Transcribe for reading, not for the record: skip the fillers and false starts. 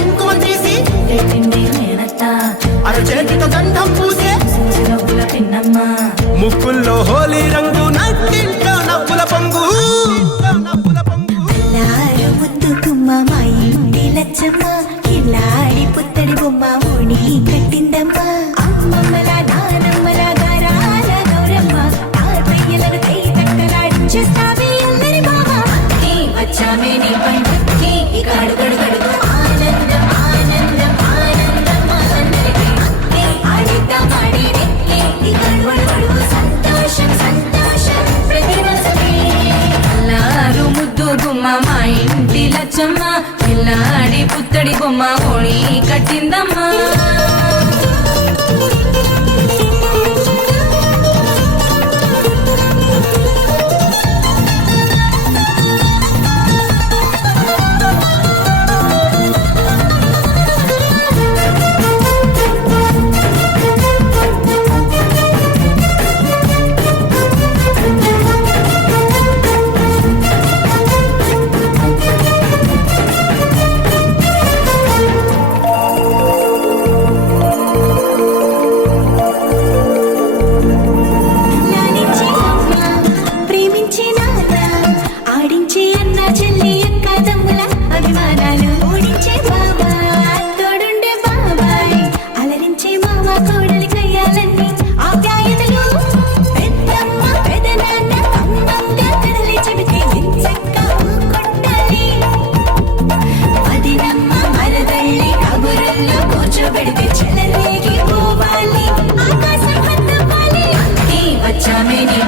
కుంకుమ తీసి మేనత్త అరచేతితో గంధం పూసే పిన్నమ్మ ముక్కుల్లో హోలీ రంగు నట్టింట్లో నవ్వుల పొంగు ముద్దు గుమ్మ మా ఇంటి లచ్చమ్మ కిల్లాడి పుత్తడి బొమ్మ ఓణి కట్టిందమ్మ అమ్మమ్మల నానమ్మల గారాల గౌరమ్మ తాతయ్యలను కై తక్కలాడించేస్తావే అందరి బావ వచ్చామే నీ పండుకి ఇక అడుగడు గడుగు ఆనందం ఆనందం ఆనందం అందరికీ ఆడిద్దాం ఆడినే ఇక అడుగడు సంతోషం సంతోషం ప్రతి మనసుకి అల్లారు ముద్దు గుమ్మ మా ఇంటి లచ్చమ్మ పిల్లాడి పుత్తడి బొమ్మ ఓణి కట్టిందమ్మా కూర్చోబెడితే చెలరేగి పోవాలి ఆకాశం వచ్చామే నీ